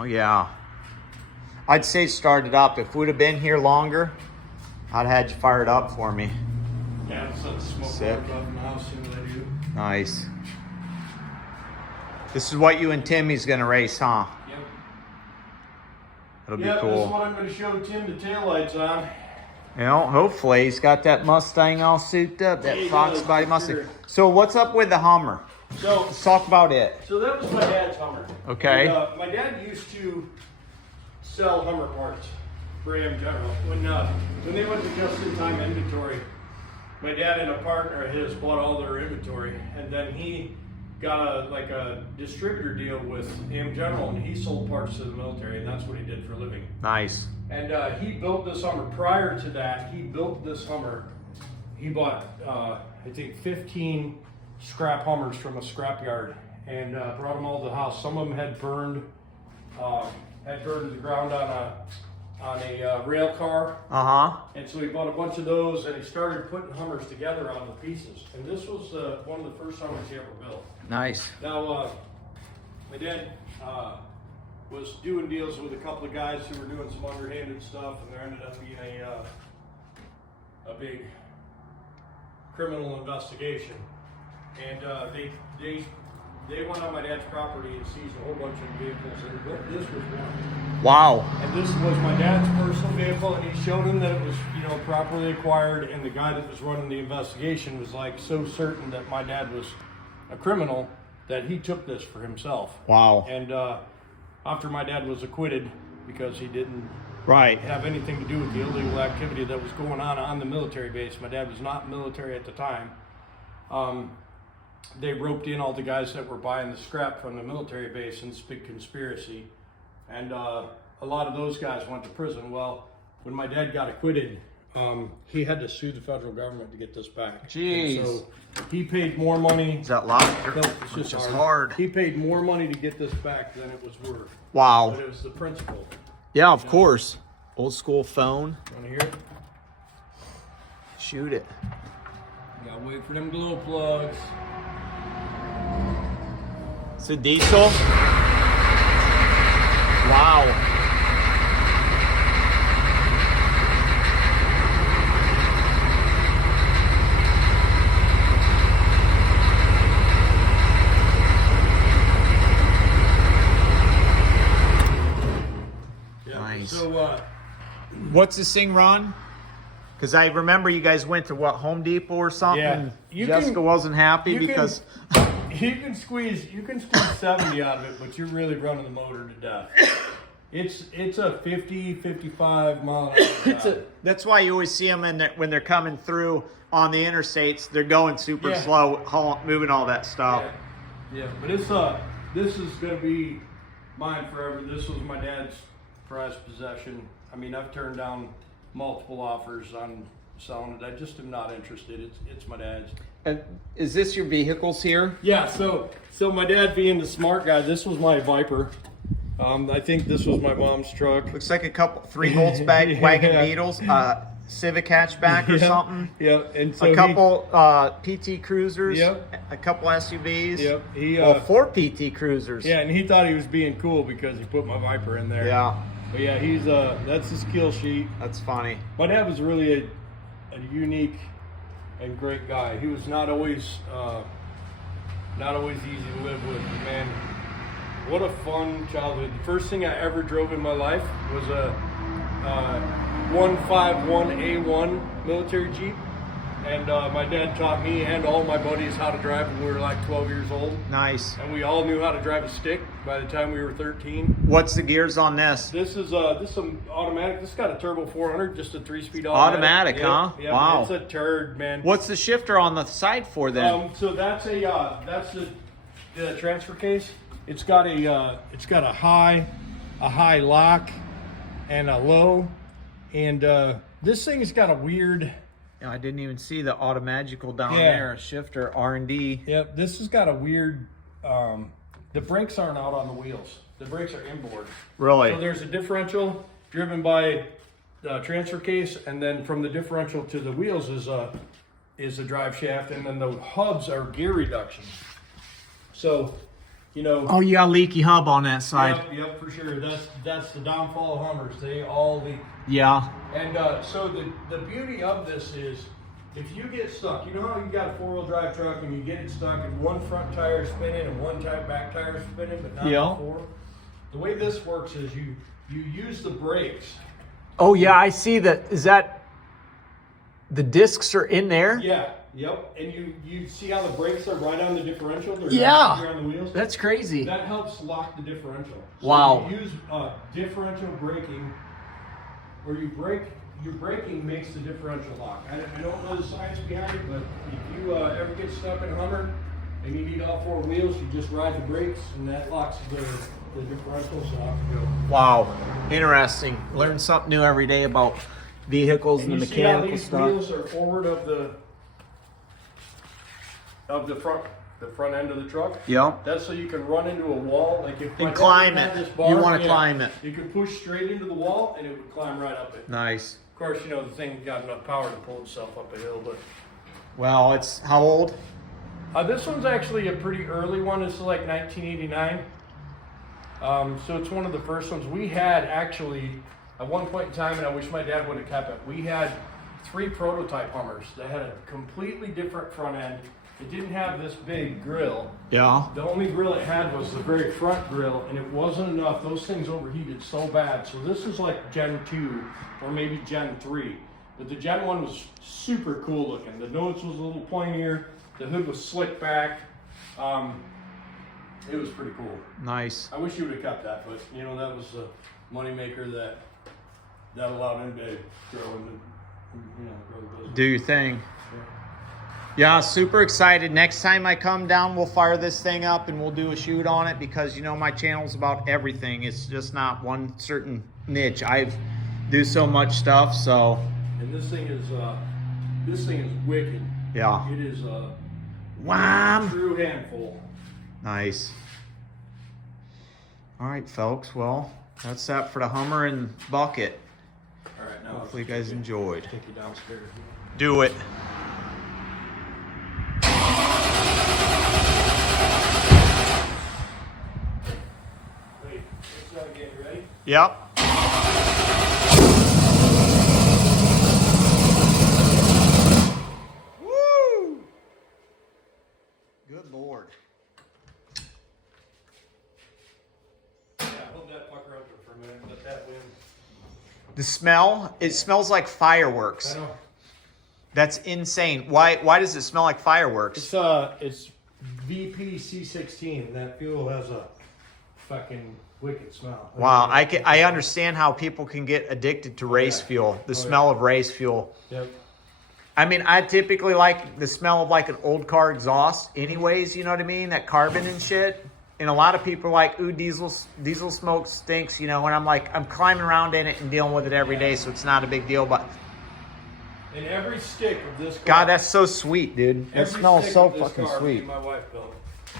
Oh yeah. I'd say start it up. If we'd have been here longer, I'd have had you fire it up for me. Yeah, it's a smoke Sick. bar above my house soon as I do. Nice. This is what you and Timmy's gonna race, huh? Yep. That'll be This is cool. what I'm going to show Tim the taillights on. You know, hopefully he's got that Mustang all souped up, that Yeah, he Fox does, body for Mustang. sure. So what's up with the Hummer? So Let's talk about it. that was my dad's Hummer. Okay. And, my dad used to sell Hummer parts for AM General. When they went to just-in-time inventory, my dad and a partner of his bought all their inventory, and then he got a distributor deal with AM General, and he sold parts to the military, and that's what he did for a living. Nice. And he built this Hummer. Prior to that, he built this Hummer. He bought, I think, 15 scrap Hummers from a scrap yard and brought them all to the house. Some of them had burned to the ground on a rail car. Uh-huh. And so he bought a bunch of those, and he started putting Hummers together on the pieces. And this was one of the first Hummers he ever built. Nice. Now, my dad was doing deals with a couple of guys who were doing some underhanded stuff, and there ended up being a big criminal investigation. And they went on my dad's property and seized a whole bunch of vehicles, and this was one. Wow. And this was my dad's personal vehicle, and he showed him that it was, properly acquired, and the guy that was running the investigation was like so certain that my dad was a criminal that he took this for himself. Wow. And after my dad was acquitted because he didn't Right. have anything to do with the illegal activity that was going on the military base. My dad was not military at the time. They roped in all the guys that were buying the scrap from the military base in this big conspiracy. And a lot of those guys went to prison. Well, when my dad got acquitted, he had to sue the federal government to get this back. Jeez. And so he paid more money. Is that loud? No, it's It's just just hard. hard. He paid more money to get this back than it was worth. Wow. But it was the principle. Yeah, of course. Old school phone. Want to hear it? Shoot it. Gotta wait for them glow plugs. It's a diesel. Wow. Yeah. Nice. So, What's this thing run? Because I remember you guys went to what, Home Depot or something? Yeah. and You Jessica can- wasn't happy you can- because you can squeeze 70 out of it, but you're really running the motor to death. It's a 50, 55 mile an hour job. that's why you always see them when they're coming through on the interstates. They're going super Yeah. slow, moving all that stuff. Yeah, but this is gonna be mine forever. This was my dad's prized possession. I mean, I've turned down multiple offers on selling it. I just am not interested. It's my dad's. And is this your vehicles here? Yeah, so my dad being the smart guy, this was my Viper. I think this was my mom's truck. Looks like three Volkswagen wagon Beetles, Civic hatchback or something. Yeah, and so A couple PT Cruisers, Yep. a couple SUVs. Yep, he well, 4 PT Cruisers. yeah, and he thought he was being cool because he put my Viper in there. Yeah, But yeah, he's that's his kill sheet. that's funny. My dad was really a unique and great guy. He was not always easy to live with. Man, what a fun childhood. The first thing I ever drove in my life was a 151A1 military Jeep. And my dad taught me and all my buddies how to drive when we were like 12 years old. Nice. And we all knew how to drive a stick by the time we were 13. What's the gears on this? This is some automatic. This got a turbo 400, just a 3-speed Automatic, Yep, huh? yep. Wow. It's a turd, man. What's the shifter on the side for then? So that's the transfer case. It's got a high lock and a low, and this thing's got a weird. I didn't even see the Automagical down Yeah. there. Shifter R&D. Yep, this has got a weird. The brakes aren't out on the wheels. The brakes are inboard. Really? So there's a differential driven by the transfer case, and then from the differential to the wheels is a drive shaft, and then the hubs are gear reduction. So you know. Oh, you got a leaky hub on that side. Yep, for sure. That's the downfall of Hummers. They all leak. Yeah. And so the beauty of this is, if you get stuck, you know how you got a 4-wheel drive truck and you get it stuck and one front tire is spinning and one back tire is spinning, but not Yeah. before. The way this works is you use the brakes. Oh yeah, I see that. Is that the discs are in there? Yeah. Yep. And you see how the brakes are right on the differential? They're Yeah. right on the wheels. That's crazy. That helps lock the differential. So Wow. you use differential braking, where your braking makes the differential lock. I don't know the science behind it, but if you ever get stuck in a Hummer and you need all 4 wheels, you just ride the brakes and that locks the differential, so off you go. Wow, interesting. Learn something new every day about vehicles and, And the you see how mechanical these stuff. wheels are forward of the front end of the truck? Yep. That's so you can run into a wall. Like if my And dad climb had it. this You wanna climb it. You could push straight into the wall and it would climb right up it. Nice. Of course, you know, the thing got enough power to pull itself up a hill, but Well, it's how old? this one's actually a pretty early one. This is like 1989. So it's one of the first ones we had actually at one point in time, and I wish my dad would have kept it. We had 3 prototype Hummers that had a completely different front end. It didn't have this big grill. Yeah. The only grill it had was the very front grill, and it wasn't enough. Those things overheated so bad. So this is like Gen 2 or maybe Gen 3. But the Gen 1 was super cool looking. The nose was a little pointier. The hood was slicked back. It was pretty cool. Nice. I wish you would have kept that, but you know, that was a moneymaker that allowed him to grow the business. Do your thing. Yeah, super excited. Next time I come down, we'll fire this thing up and we'll do a shoot on it, because you know my channel's about everything. It's just not one certain niche. I do so much stuff, so. And this thing is wicked. Yeah. It is a Wham! true handful. Nice. All right, folks. Well, that's that for the Hummer and bucket. All right, now Hopefully you guys enjoyed. take you downstairs. Do it. Wait, let's try again. You ready? Yep. Woo! Good Lord. Yeah, hold that fucker up there for a minute. Let that wind. The smell, it smells like fireworks. I know. That's insane. Why does it smell like fireworks? It's VP C16. That fuel has a fucking wicked smell. Wow, I understand how people can get addicted to race fuel, the smell of race fuel. Yep. I mean, I typically like the smell of like an old car exhaust anyways, you know what I mean? That carbon and shit. And a lot of people are like, ooh, diesel smoke stinks, you know, and I'm like, I'm climbing around in it and dealing with it every day, so it's not a big deal. But And every stick of this car. God, that's so sweet, dude. It every smells stick so of this fucking car, me sweet. and my wife built.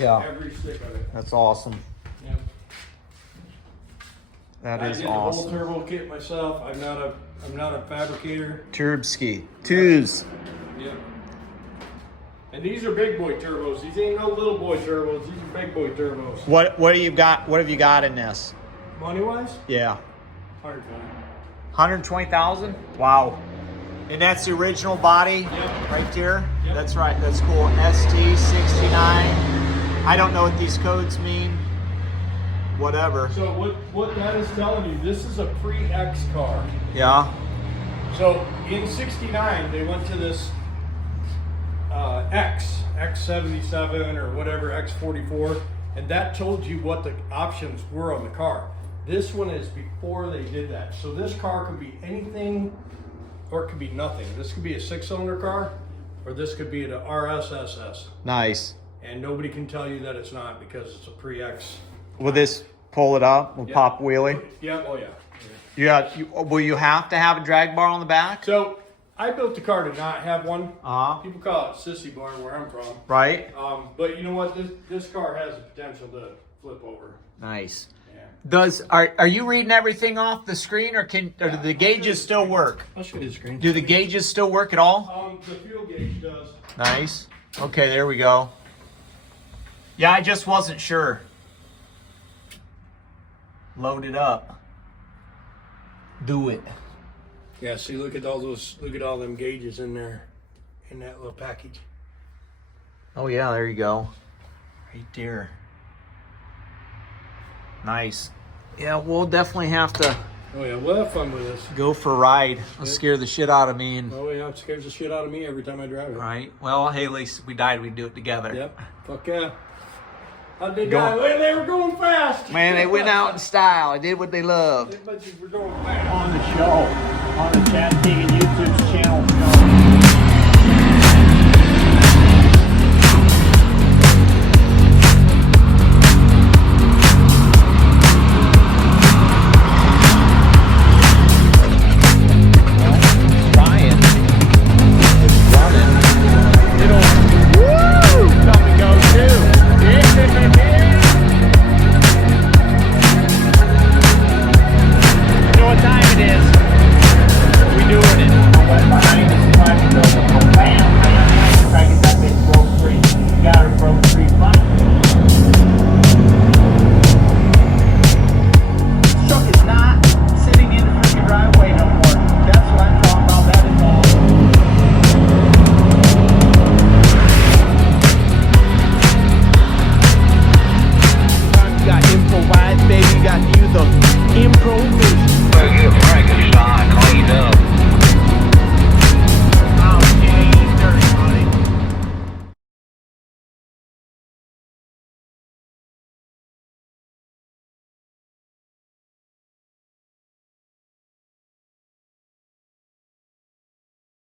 Yeah, Every stick of it. that's awesome. Yep. That I is did the whole awesome. turbo kit myself. I'm not a fabricator. Turbski. Tubes. Yep. And these are big boy turbos. These ain't no little boy turbos. These are big boy turbos. What do you got? What have you got in this? Money wise, Yeah. 120. 120,000? Wow. And that's the original body Yep. right there? Yep. That's right. That's cool. ST69. I don't know what these codes mean. Whatever. So what that is telling you, this is a pre-X car. Yeah. So in '69, they went to this X77 or whatever, X44, and that told you what the options were on the car. This one is before they did that. So this car could be anything or it could be nothing. This could be a 6-cylinder car or this could be an RSSS. Nice. And nobody can tell you that it's not because it's a pre-X. Will this pull it up? Will Yep. pop wheelie? Yeah, oh yeah. Will you have to have a drag bar on the back? So I built the car to not have one. Uh-huh. People call it sissy bar where I'm from. Right? But you know what? This car has the potential to flip over. Nice. Yeah. Are you reading everything off the screen, or do the gauges still work? I'll show you the screen. Do the gauges still work at all? The fuel gauge does. Nice. Okay, there we go. Yeah, I just wasn't sure. load it up. Do it. Yeah, see, look at all those, look at all them gauges in there, in that little package. Oh yeah, there you go. Right there. Nice. Yeah, we'll definitely have to Oh yeah, we'll have fun with this. go for a ride. It'll scare the shit out of me. And Oh yeah, it scares the shit out of me every time I drive it. right. Well, hey, at least if we died, we'd do it together. Yep. Fuck yeah. How'd they Going- die? They were going fast. Man, they went out in style. They did what they loved. They bunches were going fast. On the show, on the Chattanooga